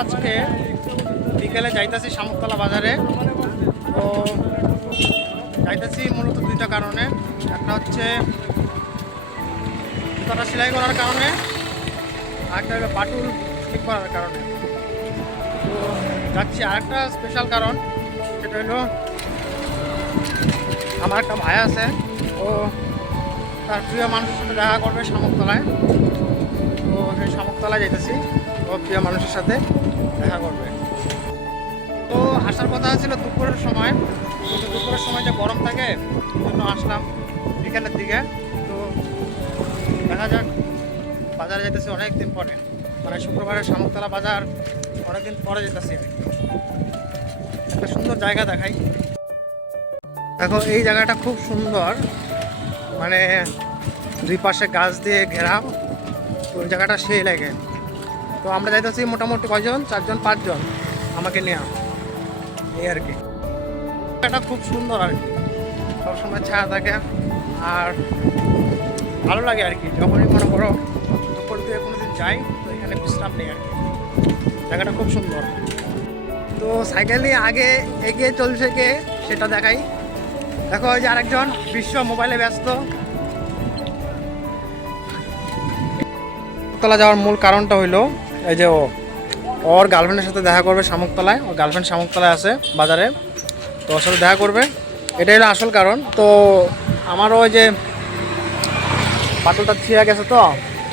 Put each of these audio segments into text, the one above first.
আজকে বিকেলে যাইতেছি শামুকতলা বাজারে। তো যাইতেছি মূলত দুইটা কারণে। একটা হচ্ছে জুতাটা সেলাই করার কারণে, আরেকটা হলো বাটুল ঠিক করার কারণে। তো যাচ্ছি আরেকটা স্পেশাল কারণ, সেটা হলো আমার একটা ভাই আছে, ও তার প্রিয় মানুষের সাথে দেখা করবে শামুকতলায়। তো সেই শামুকতলায় যাইতেছি, ও প্রিয় মানুষের সাথে দেখা করবে। তো আসার কথা ছিল দুপুরের সময়, কিন্তু দুপুরের সময় যে গরম থাকে এই জন্য আসলাম বিকেলের দিকে। তো দেখা যাক, বাজারে যেতেছি অনেক দিন পরে, মানে শুক্রবারের শামুকতলা বাজার অনেকদিন পরে যেতেছি আর কি। একটা সুন্দর জায়গা দেখাই। দেখো এই জায়গাটা খুব সুন্দর, মানে দুই পাশে গাছ দিয়ে ঘেরা। তো ওই জায়গাটা সেই লাগে। তো আমরা যাইতেছি মোটামুটি কয়জন, 4 জন 5 জন আমাকে নিয়ে, এই আর কি। জায়গাটা খুব সুন্দর আর কি, সবসময় ছায়া থাকে আর ভালো লাগে আর কি। যখনই মনে করো দুপুর দিয়ে কোনোদিন যাই, তো এখানে বিশ্রাম নেই আর কি। জায়গাটা খুব সুন্দর। তো সাইকেল নিয়ে আগে এগিয়ে চলছে কে সেটা দেখাই। দেখো ওই যে আরেকজন বিশ্ব মোবাইলে ব্যস্ত। শামুকতলা যাওয়ার মূল কারণটা হইলো এই যে ওর গার্লফ্রেন্ডের সাথে দেখা করবে শামুকতলায়। ওর গার্লফ্রেন্ড শামুকতলায় আছে বাজারে, তো ওর সাথে দেখা করবে, এটাই হলো আসল কারণ। তো আমারও ওই যে বাটলটা ছিঁড়ে গেছে, তো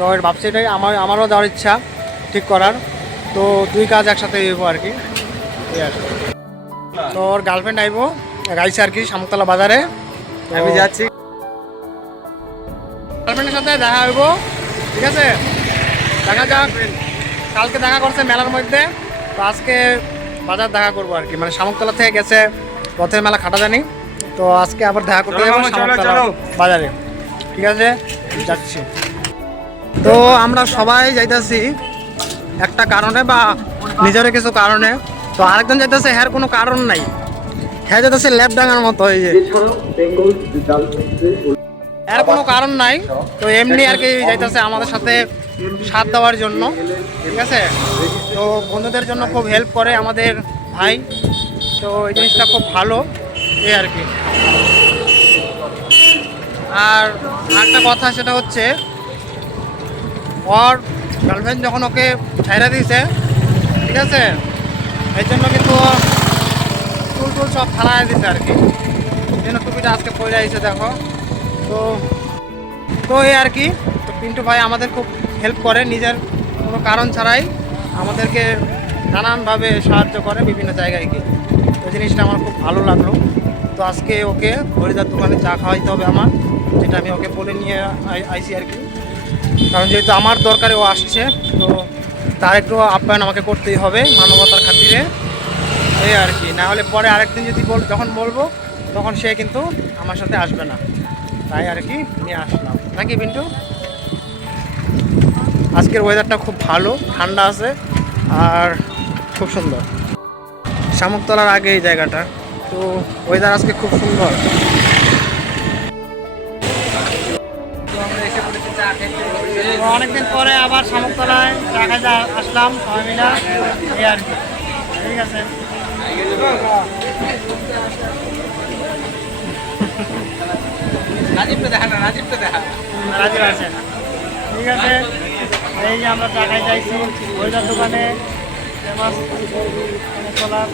ওর ভাবছি এটাই আমারও যাওয়ার ইচ্ছা ঠিক করার। তো দুই কাজ একসাথে হইব আর কি, এই আর কি। তো ওর গার্লফ্রেন্ড গাইছে আর কি শামুকতলা বাজারে, আমি যাচ্ছি। গার্লফ্রেন্ডের সাথে দেখা হইব, ঠিক আছে? দেখা যাক, কালকে দেখা করছে মেলার মধ্যে, তো আজকে বাজার দেখা করবো আর কি। মানে শামুকতলা থেকে গেছে রথের মেলা খাটা জানি, তো আজকে আবার দেখা করতে যাবো শামুকতলা বাজারে, ঠিক আছে? যাচ্ছি। তো আমরা সবাই যাইতেছি একটা কারণে বা নিজের কিছু কারণে। তো আরেকজন যাইতেছে, হ্যার কোনো কারণ নাই, হ্যাঁ যাইতেছে ল্যাব ডাঙার মতো, এই যে এর কোনো কারণ নাই। তো এমনি আর কি যাইতেছে আমাদের সাথে সাথ দেওয়ার জন্য, ঠিক আছে? তো বন্ধুদের জন্য খুব হেল্প করে আমাদের ভাই, তো এই জিনিসটা খুব ভালো, এই আর কি। আর একটা কথা, সেটা হচ্ছে ওর গার্লফ্রেন্ড যখন ওকে ছেড়ে দিয়েছে, ঠিক আছে, এই জন্য কিন্তু চুল সব ফালাই দিছে আর কি। এই জন্য টুপিটা আজকে পরে আইছে, দেখো। তো তো এই আর কি। তো পিন্টু ভাই আমাদের খুব হেল্প করে, নিজের কোনো কারণ ছাড়াই আমাদেরকে নানানভাবে সাহায্য করে বিভিন্ন জায়গায় গিয়ে। তো জিনিসটা আমার খুব ভালো লাগলো। তো আজকে ওকে হরিদার দোকানে চা খাওয়াইতে হবে আমার, যেটা আমি ওকে বলে নিয়ে আইছি আর কি। কারণ যেহেতু আমার দরকারে ও আসছে, তো তার একটু আপ্যায়ন আমাকে করতেই হবে মানবতার খাতিরে, এই আর কি। না হলে পরে আরেকদিন যদি যখন বলবো, তখন সে কিন্তু আমার সাথে আসবে না, তাই আর কি নিয়ে আসলাম, নাকি পিন্টু? আজকের ওয়েদারটা খুব ভালো, ঠান্ডা আছে আর খুব সুন্দর। শামুকতলার আগে এই জায়গাটা, তো ওয়েদার আজকে খুব সুন্দর। অনেকদিন পরে আবার শামুকতলায় চা খাইতে আসলাম সবাই মিলে, এই আর কি। ঠিক আছে, রাজীব আছে, ঠিক আছে। এই যে আমরা চা খাই যাইছি ওইটার দোকানে, ফেমাস শামুকতলার।